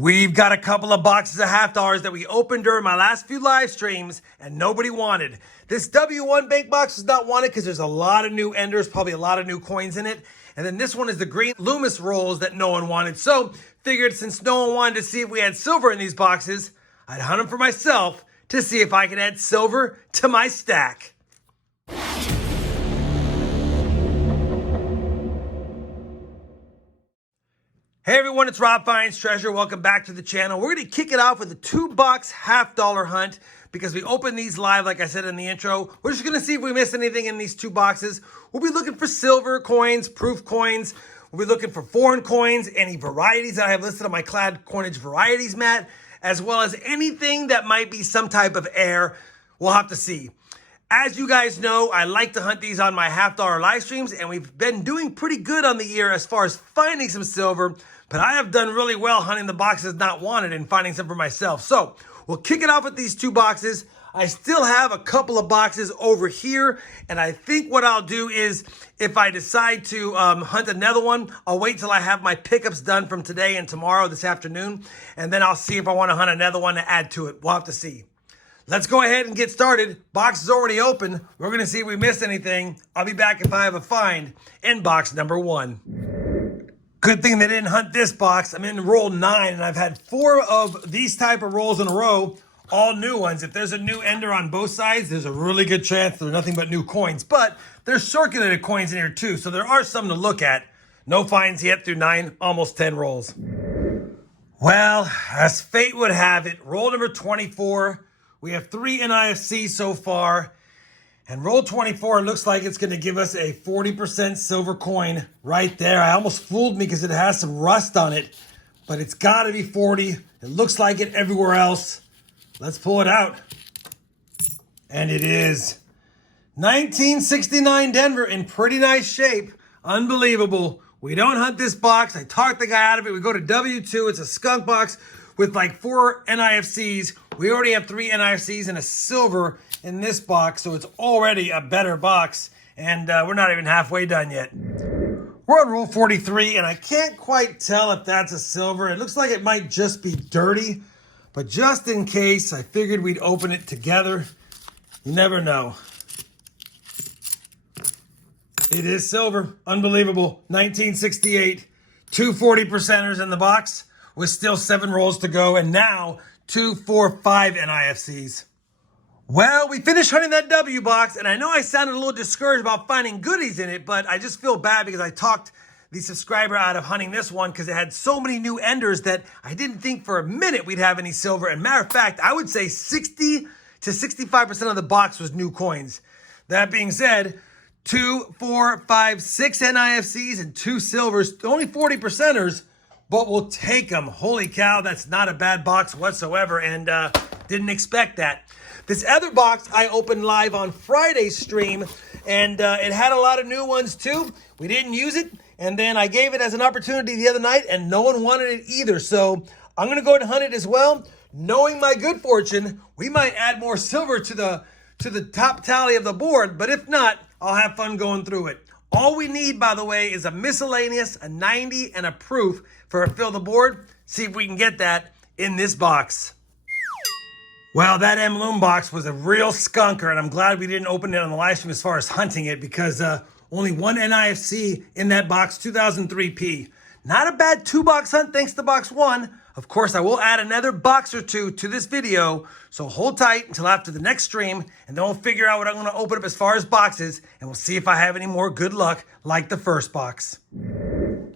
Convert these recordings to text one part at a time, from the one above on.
We've got a couple of boxes of half dollars that we opened during my last few live streams and nobody wanted. This W1 bank box was not wanted because there's a lot of new enders, probably a lot of new coins in it. And then this one is the green Loomis rolls that no one wanted. So figured since no one wanted to see if we had silver in these boxes, I'd hunt them for myself to see if I could add silver to my stack. Hey everyone, it's RobFindsTreasure. Welcome back to the channel. We're going to kick it off with a 2-box half-dollar hunt because we opened these live, like I said in the intro. We're just going to see if we missed anything in these 2 boxes. We'll be looking for silver coins, proof coins. We'll be looking for foreign coins, any varieties that I have listed on my Clad Coinage Varieties mat, as well as anything that might be some type of air. We'll have to see. As you guys know, I like to hunt these on my half-dollar live streams, and we've been doing pretty good on the year as far as finding some silver. But I have done really well hunting the boxes not wanted and finding some for myself. So we'll kick it off with these 2 boxes. I still have a couple of boxes over here. And I think what I'll do is if I decide to hunt another one, I'll wait till I have my pickups done from today and tomorrow this afternoon. And then I'll see if I want to hunt another one to add to it. We'll have to see. Let's go ahead and get started. Box is already open. We're going to see if we missed anything. I'll be back if I have a find in box number 1. Good thing they didn't hunt this box. I'm in roll 9, and I've had 4 of these type of rolls in a row, all new ones. If there's a new ender on both sides, there's a really good chance there's nothing but new coins. But there's circulated coins in here too, so there are some to look at. No finds yet through 9, almost 10 rolls. Well, as fate would have it, roll number 24. We have 3 NIFCs so far. And roll 24 looks like it's going to give us a 40% silver coin right there. I almost fooled me because it has some rust on it, but it's got to be 40. It looks like it everywhere else. Let's pull it out. And it is 1969 Denver in pretty nice shape. Unbelievable. We don't hunt this box. I talked the guy out of it. We go to W2. It's a skunk box with like 4 NIFCs. We already have 3 NIFCs and a silver in this box, so it's already a better box, and we're not even halfway done yet. We're on roll 43, and I can't quite tell if that's a silver. It looks like it might just be dirty, but just in case, I figured we'd open it together. You never know. It is silver. Unbelievable. 1968. 2 40%ers in the box with still 7 rolls to go, and now 2, 4, 5 NIFCs. Well, we finished hunting that W box, and I know I sounded a little discouraged about finding goodies in it, but I just feel bad because I talked the subscriber out of hunting this one because it had so many new enders that I didn't think for a minute we'd have any silver. And matter of fact, I would say 60 to 65% of the box was new coins. That being said, 2, 4, 5, 6 NIFCs and 2 silvers, only 40%ers, but we'll take them. Holy cow, that's not a bad box whatsoever, and didn't expect that. This other box I opened live on Friday's stream, and it had a lot of new ones too. We didn't use it, and then I gave it as an opportunity the other night, and no one wanted it either. So I'm going to go ahead and hunt it as well. Knowing my good fortune, we might add more silver to the top tally of the board, but if not, I'll have fun going through it. All we need, by the way, is a miscellaneous, a 90, and a proof for a fill the board. See if we can get that in this box. Well, that M Loom box was a real skunker, and I'm glad we didn't open it on the live stream as far as hunting it because only 1 NIFC in that box, 2003P. Not a bad 2-box hunt thanks to box 1. Of course, I will add another box or 2 to this video, so hold tight until after the next stream, and then we'll figure out what I'm going to open up as far as boxes, and we'll see if I have any more good luck like the first box.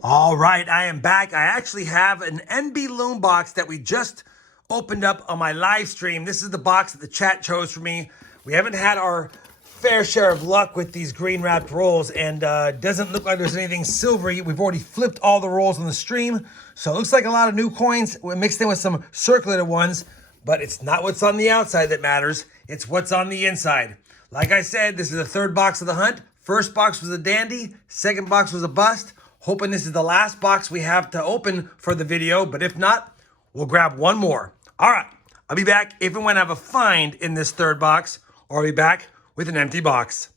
All right, I am back. I actually have an NB Loom box that we just opened up on my live stream. This is the box that the chat chose for me. We haven't had our fair share of luck with these green wrapped rolls, and doesn't look like there's anything silvery. We've already flipped all the rolls on the stream, so it looks like a lot of new coins mixed in with some circulated ones, but it's not what's on the outside that matters. It's what's on the inside. Like I said, this is the 3rd box of the hunt. First box was a dandy. Second box was a bust. Hoping this is the last box we have to open for the video, but if not, we'll grab one more. All right, I'll be back if and when I have a find in this 3rd box, or I'll be back with an empty box.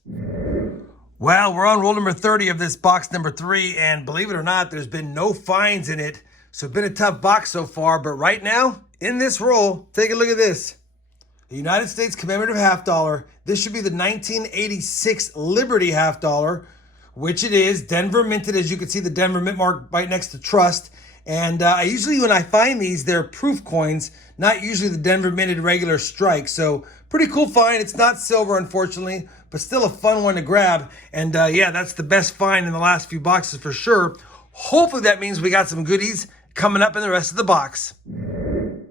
Well, we're on roll number 30 of this box number 3, and believe it or not, there's been no finds in it So it's been a tough box so far, but right now, in this roll, take a look at this. The United States commemorative half dollar. This should be the 1986 Liberty half dollar, which it is. Denver minted, as you can see, the Denver mint mark right next to Trust. And I usually, when I find these, they're proof coins, not usually the Denver minted regular strike. So pretty cool find. It's not silver, unfortunately, but still a fun one to grab. And yeah, that's the best find in the last few boxes for sure. Hopefully that means we got some goodies coming up in the rest of the box.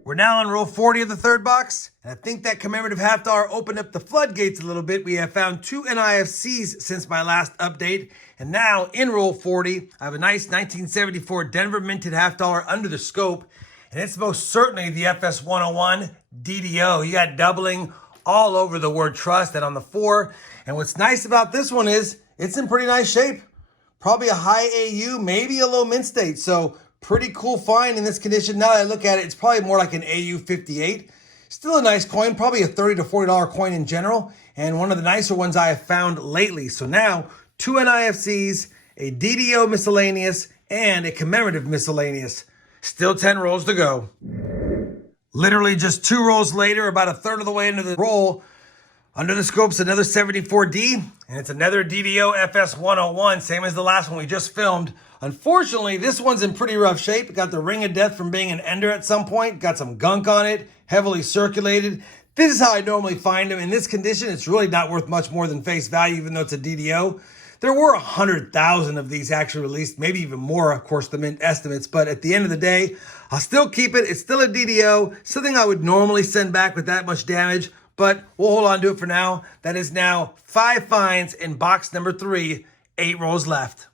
We're now on roll 40 of the third box, and I think that commemorative half dollar opened up the floodgates a little bit. We have found 2 NIFCs since my last update, and now in roll 40, I have a nice 1974 Denver minted half dollar under the scope, and it's most certainly the FS 101 DDO. You got doubling all over the word trust and on the 4, and what's nice about this one is it's in pretty nice shape. Probably a high AU, maybe a low mint state, so pretty cool find in this condition. Now that I look at it, it's probably more like an AU 58. Still a nice coin, probably a $30 to $40 coin in general, and one of the nicer ones I have found lately. So now, 2 NIFCs, a DDO miscellaneous, and a commemorative miscellaneous. Still 10 rolls to go. Literally just 2 rolls later, about a third of the way into the roll, under the scope's another 74D, and it's another DDO FS 101, same as the last one we just filmed. Unfortunately, this one's in pretty rough shape. It got the ring of death from being an ender at some point, got some gunk on it, heavily circulated. This is how I normally find them. In this condition, it's really not worth much more than face value, even though it's a DDO. There were 100,000 of these actually released, maybe even more, of course, the mint estimates. But at the end of the day, I'll still keep it. It's still a DDO, something I would normally send back with that much damage. But we'll hold on to it for now. That is now 5 finds in box number 3, 8 rolls left.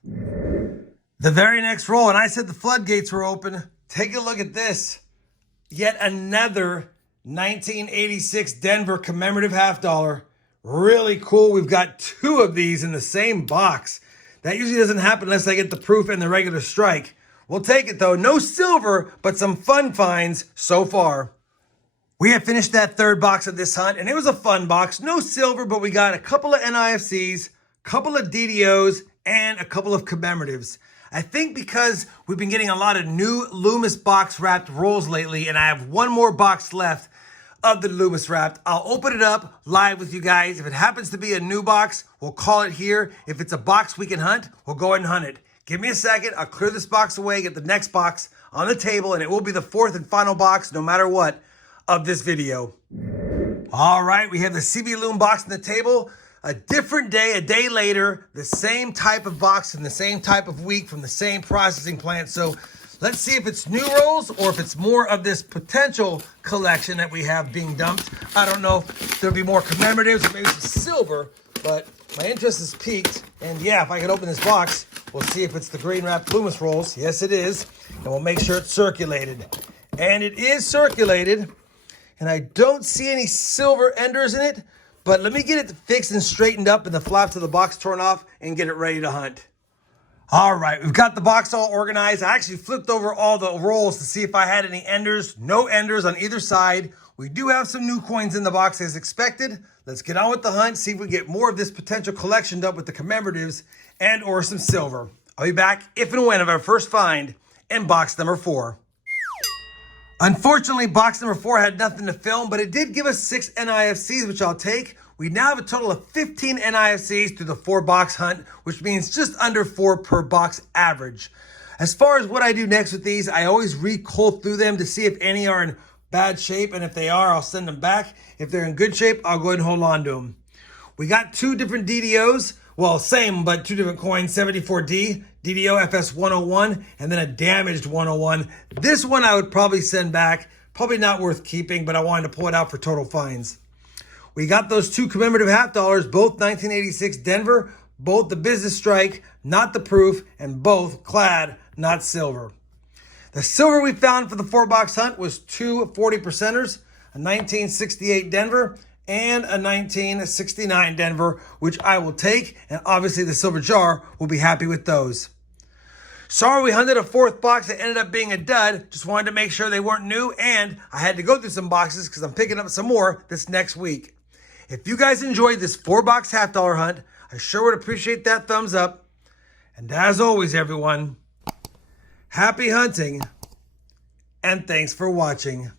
The very next roll, and I said the floodgates were open. Take a look at this. Yet another 1986 Denver commemorative half dollar. Really cool. We've got 2 of these in the same box. That usually doesn't happen unless I get the proof and the regular strike. We'll take it though. No silver, but some fun finds so far. We have finished that third box of this hunt, and it was a fun box. No silver, but we got a couple of NIFCs, a couple of DDOs, and a couple of commemoratives. I think because we've been getting a lot of new Loomis box wrapped rolls lately, and I have one more box left of the Loomis wrapped. I'll open it up live with you guys. If it happens to be a new box, we'll call it here. If it's a box we can hunt, we'll go ahead and hunt it. Give me a second. I'll clear this box away, get the next box on the table, and it will be the 4th and final box, no matter what, of this video. All right, we have the CB Loom box on the table. A different day, a day later, the same type of box and the same type of week from the same processing plant. So let's see if it's new rolls or if it's more of this potential collection that we have being dumped. I don't know if there'll be more commemoratives or maybe some silver, but my interest is piqued. And yeah, if I can open this box, we'll see if it's the green wrapped Loomis rolls. Yes, it is. And we'll make sure it's circulated. And it is circulated. And I don't see any silver enders in it, but let me get it fixed and straightened up and the flaps of the box torn off and get it ready to hunt. All right, we've got the box all organized. I actually flipped over all the rolls to see if I had any enders. No enders on either side. We do have some new coins in the box as expected. Let's get on with the hunt, see if we get more of this potential collection up with the commemoratives and or some silver. I'll be back if and when of our first find in box number 4. Unfortunately, box number 4 had nothing to film, but it did give us 6 NIFCs, which I'll take. We now have a total of 15 NIFCs through the 4-box hunt, which means just under 4 per box average. As far as what I do next with these, I always re-cull through them to see if any are in bad shape, and if they are, I'll send them back. If they're in good shape, I'll go ahead and hold on to them. We got 2 different DDOs. Well, same, but 2 different coins, 74D, DDO FS 101, and then a damaged 101. This one I would probably send back. Probably not worth keeping, but I wanted to pull it out for total finds. We got those 2 commemorative half dollars, both 1986 Denver, both the business strike, not the proof, and both clad, not silver. The silver we found for the 4-box hunt was 2 40%ers, a 1968 Denver, and a 1969 Denver, which I will take, and obviously the silver jar will be happy with those. Sorry we hunted a 4th box that ended up being a dud. Just wanted to make sure they weren't new, and I had to go through some boxes because I'm picking up some more this next week. If you guys enjoyed this 4-box half dollar hunt, I sure would appreciate that thumbs up. And as always, everyone, happy hunting and thanks for watching.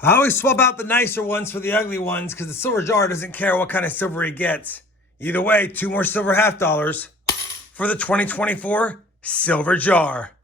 I always swap out the nicer ones for the ugly ones because the silver jar doesn't care what kind of silver he gets. Either way, 2 more silver half dollars for the 2024 silver jar.